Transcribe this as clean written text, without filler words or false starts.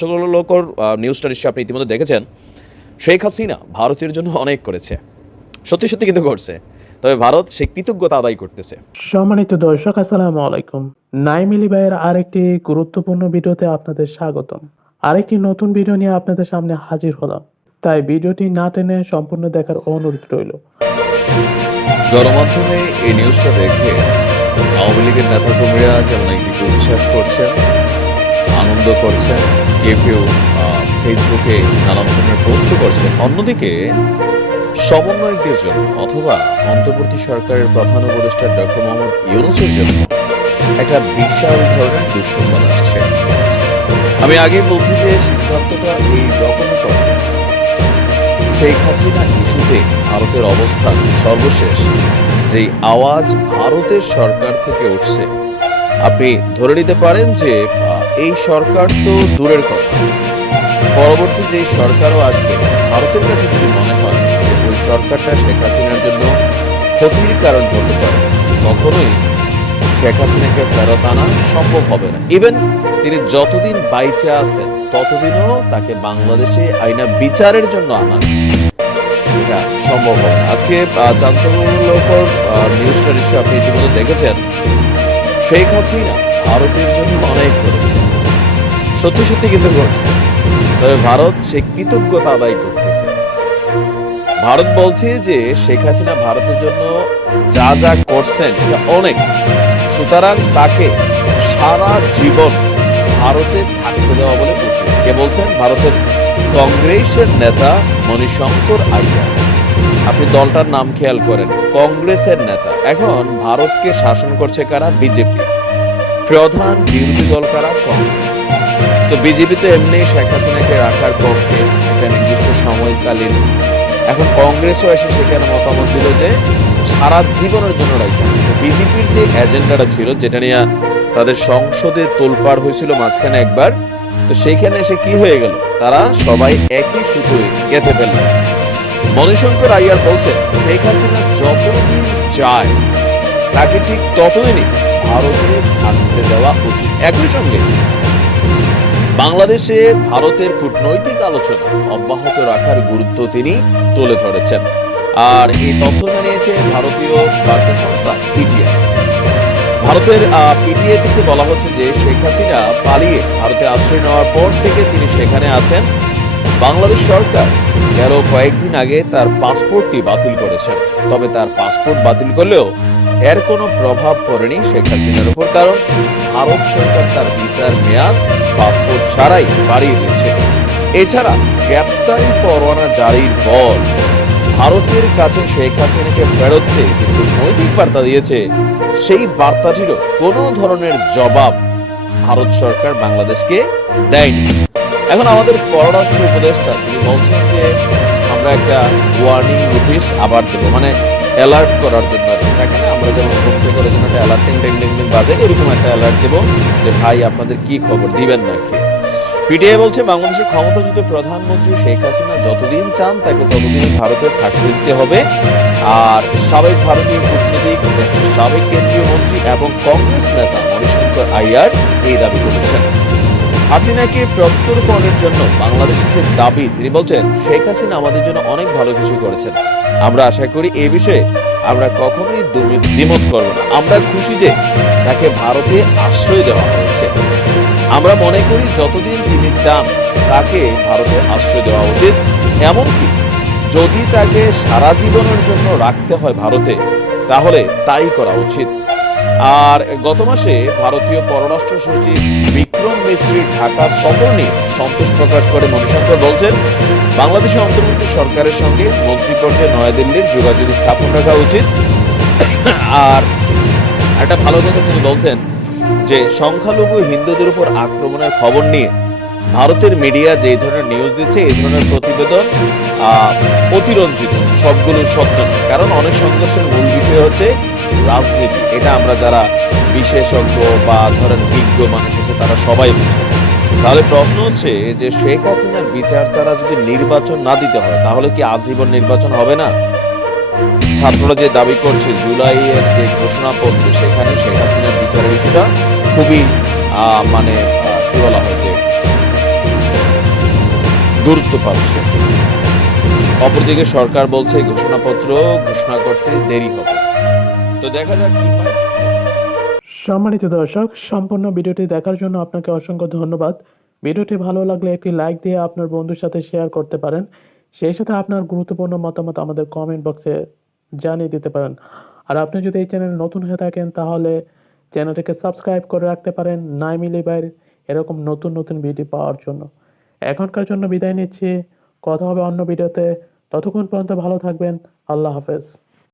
চাঞ্চল্যকর নিউজটা নিশ্চয়ই আপনি ইতিমধ্যে দেখেছেন। শেখ হাসিনা ভারতের জন্য অনেক করেছে, সত্যি সত্যি কিন্তু করছে, তবে ভারত সেই কৃতজ্ঞতা আদায় করতেছে। সম্মানিত দর্শক, আসসালামু আলাইকুম। নাইম আলী ভাইয়ের আরেকটি গুরুত্বপূর্ণ ভিডিওতে আপনাদের স্বাগতম। আরেকটি নতুন ভিডিও নিয়ে আপনাদের সামনে হাজির হলাম, তাই ভিডিওটি না টেনে সম্পূর্ণ দেখার অনুরোধ রইল। গণমাধ্যমে এই নিউজটা দেখে আওয়ামী লীগের নেতাকর্মীরা যেমন একদিকে উচ্ছ্বাস করছেন, আনন্দ করছেন, কেউ ফেসবুকে নানা ধরনের পোস্ট করছেন, অন্যদিকে সমন্বয়কদের জন্য অথবা অন্তর্বর্তী সরকারের প্রধান উপদেষ্টা ডক্টর মোহাম্মদ ইউনূসের জন্য একটা বিশাল ধরনের দুঃসংবাদ আসছে। আমি আগে বলছি যে সিদ্ধান্তটা এই রকমই করা। শেখ হাসিনা ইস্যুতে ভারতের অবস্থান সর্বশেষ যেই আওয়াজ ভারতের সরকার থেকে উঠছে, আপনি ধরে নিতে পারেন যে এই সরকার তো দূরের কথা, পরবর্তী যে সরকারও আসবে ভারতের কাছে যদি মনে হয় যে ওই সরকারটা শেখ হাসিনার জন্য ক্ষতির কারণ হতে পারে, কখনোই শেখ হাসিনাকে ফেরত আনা সম্ভব হবে না। ইভেন তিনি যতদিন বাইচে আছেন ততদিনও তাকে বাংলাদেশে আইনা বিচারের জন্য আনা এটা সম্ভব হবে না। আজকে চাঞ্চল্যকর নিউজটা নিশ্চয়ই আপনি ইতিমধ্যে দেখেছেন। শেখ হাসিনা ভারতের জন্য অনেক করেছে, সত্যি সত্যি কিন্তু করছে, তবে ভারত সে কৃতজ্ঞতা আদায় করতেছে। ভারত বলছে যে শেখ হাসিনা ভারতের জন্য যা যা করছেন এটা অনেক, সুতরাং তাকে সারা জীবন ভারতে থাকতে দেওয়া বলে উচিত। কে বলছেন? ভারতের কংগ্রেসের নেতা মণিশঙ্কর আইয়ার। আপনি দলটার নাম খেয়াল করেন, কংগ্রেসের নেতা। এখন ভারতকে শাসন করছে কারা? বিজেপি। প্রধান বিরোধী দল কারা? কংগ্রেস। তো বিজেপি তো এমনি শেখ হাসিনাকে রাখার পক্ষে একটা নির্দিষ্ট সময়কালীন, এখন কংগ্রেসও এসে সেখানে মতামত দিল যে সারা জীবনের জন্য রাখা। বিজেপির যে এজেন্ডাটা ছিল, যেটা নিয়ে তাদের সংসদে তোলপাড় হয়েছিল মাঝখানে একবার, তো সেইখানে এসে কি হয়ে গেল, তারা সবাই একই সুতোয় গেঁথে ফেলল। মণিশঙ্কর আইয়ার বলছেন শেখ হাসিনা যতদিন চায় তাকে ঠিক ততদিনই ভারতে থাকতে দেওয়া উচিত। একই সঙ্গে বাংলাদেশে ভারতের কূটনৈতিক আলোচনা অব্যাহত রাখার গুরুত্ব তিনি তুলে ধরেছেন। আর এই তথ্য জানিয়েছে ভারতীয় বার্তা সংস্থা পিটিআই। ভারতের পিটিআই থেকে বলা হচ্ছে যে শেখ হাসিনা পালিয়ে ভারতে আশ্রয় নেওয়ার পর থেকে তিনি সেখানে আছেন। বাংলাদেশ সরকার গেল কয়েকদিন আগে তার পাসপোর্টটি বাতিল করেছেন, তবে তার পাসপোর্ট বাতিল করলেও এর কোনো প্রভাব পড়েনি শেখ হাসিনার উপর, কারণ ভারত সরকার তার ভিসার মেয়াদ পাসপোর্ট ছাড়াই বাড়িয়ে দিয়েছে। এছাড়া গ্রেপ্তারি পরোয়ানা জারির পর ভারতের কাছে শেখ হাসিনাকে ফেরত চেয়ে যে কূটনৈতিক বার্তা দিয়েছে, সেই বার্তাটিরও কোনো ধরনের জবাব ভারত সরকার বাংলাদেশকে দেয়নি। এখন আমাদের পররাষ্ট্র উপদেষ্টা তিনি বলছেন যে আমরা একটা ওয়ার্নিং নোটিশ আবার দেবো, মানে অ্যালার্ট করার জন্য। থাকে না, আমরা যেমন ঘুম থেকে করার জন্য একটা অ্যালার্ট টিং টিং টিং বাজে, এরকম একটা অ্যালার্ট দেবো যে ভাই আপনাদের কি খবর, দিবেন নাকি। পিটিআই বলছে বাংলাদেশের ক্ষমতাচ্যুত প্রধানমন্ত্রী শেখ হাসিনা যতদিন চান তাকে ততদিন ভারতে থাকতে দিতে হবে। আর সাবেক ভারতীয় কূটনীতিক, সাবেক কেন্দ্রীয় মন্ত্রী এবং কংগ্রেস নেতা মণিশঙ্কর আইয়ার এই দাবি করেছেন। হাসিনাকে প্রত্যর্পণের জন্য বাংলাদেশের দাবি, তিনি বলছেন শেখ হাসিনা আমাদের জন্য অনেক ভালো কিছু করেছেন। আমরা আশা করি এই বিষয়ে আমরা কখনোই দ্বিমত করব না। আমরা খুশি যে তাকে ভারতে আশ্রয় দেওয়া হয়েছে। আমরা মনে করি যতদিন তিনি চান তাকে ভারতে আশ্রয় দেওয়া উচিত, এমনকি যদি তাকে সারা জীবনের জন্য রাখতে হয় ভারতে, তাহলে তাই করা উচিত। আর গত মাসে ভারতীয় পররাষ্ট্র সচিব বিক্রম মিস্ত্রির ঢাকা সফর নিয়ে সন্তোষ প্রকাশ করে মণিশঙ্কর বলছেন বাংলাদেশের অন্তর্বর্তী সরকারের সঙ্গে মন্ত্রী পর্যায়ে নয়াদিল্লির যোগাযোগ স্থাপন রাখা উচিত। আর একটা ভালো কথা তিনি বলছেন যে সংখ্যালঘু হিন্দুদের উপর আক্রমণের খবর নিয়ে ভারতের মিডিয়া যে ধরনের নিউজ দিচ্ছে, এই ধরনের প্রতিবেদন অতিরঞ্জিত, সবগুলো সত্য নয়। কারণ অনেক সংঘর্ষের মূল বিষয় হচ্ছে রাজনীতি। এটা আমরা যারা বিশেষজ্ঞ বা ধরেন বিজ্ঞ মানুষ আছে তারা সবাই বুঝে। তাহলে প্রশ্ন হচ্ছে যে শেখ হাসিনার বিচার ছাড়া যদি নির্বাচন না দিতে হয়, তাহলে কি আজীবন নির্বাচন হবে না? ছাত্ররা যে দাবি করছে জুলাইয়ের যে ঘোষণাপত্র, সেখানে শেখ হাসিনার বিচারের বিষয়টা খুবই মানে কি বলা হয় যে গুরুত্ব পাচ্ছে। অপরদিকে সরকার বলছে ঘোষণাপত্র ঘোষণা করতে দেরি হবে। তো দেখা যাক কি হয়। সম্মানিত দর্শক, সম্পূর্ণ ভিডিওটি দেখার জন্য আপনাকে অসংখ্য ধন্যবাদ। ভিডিওটি ভালো লাগলে একটি লাইক দিয়ে আপনার বন্ধুর সাথে শেয়ার করতে পারেন। সেই সাথে আপনার গুরুত্বপূর্ণ মতামত আমাদের কমেন্ট বক্সে জানিয়ে দিতে পারেন। আর আপনি যদি এই চ্যানেলে নতুন হয়ে থাকেন তাহলে চ্যানেলটিকে সাবস্ক্রাইব করে রাখতে পারেন নাইমিলি ভাইয়ের এরকম নতুন নতুন ভিডিও পাওয়ার জন্য। এখনকার জন্য বিদায় নিচ্ছি, কথা হবে অন্য ভিডিওতে। ততক্ষণ পর্যন্ত ভালো থাকবেন। আল্লাহ হাফেজ।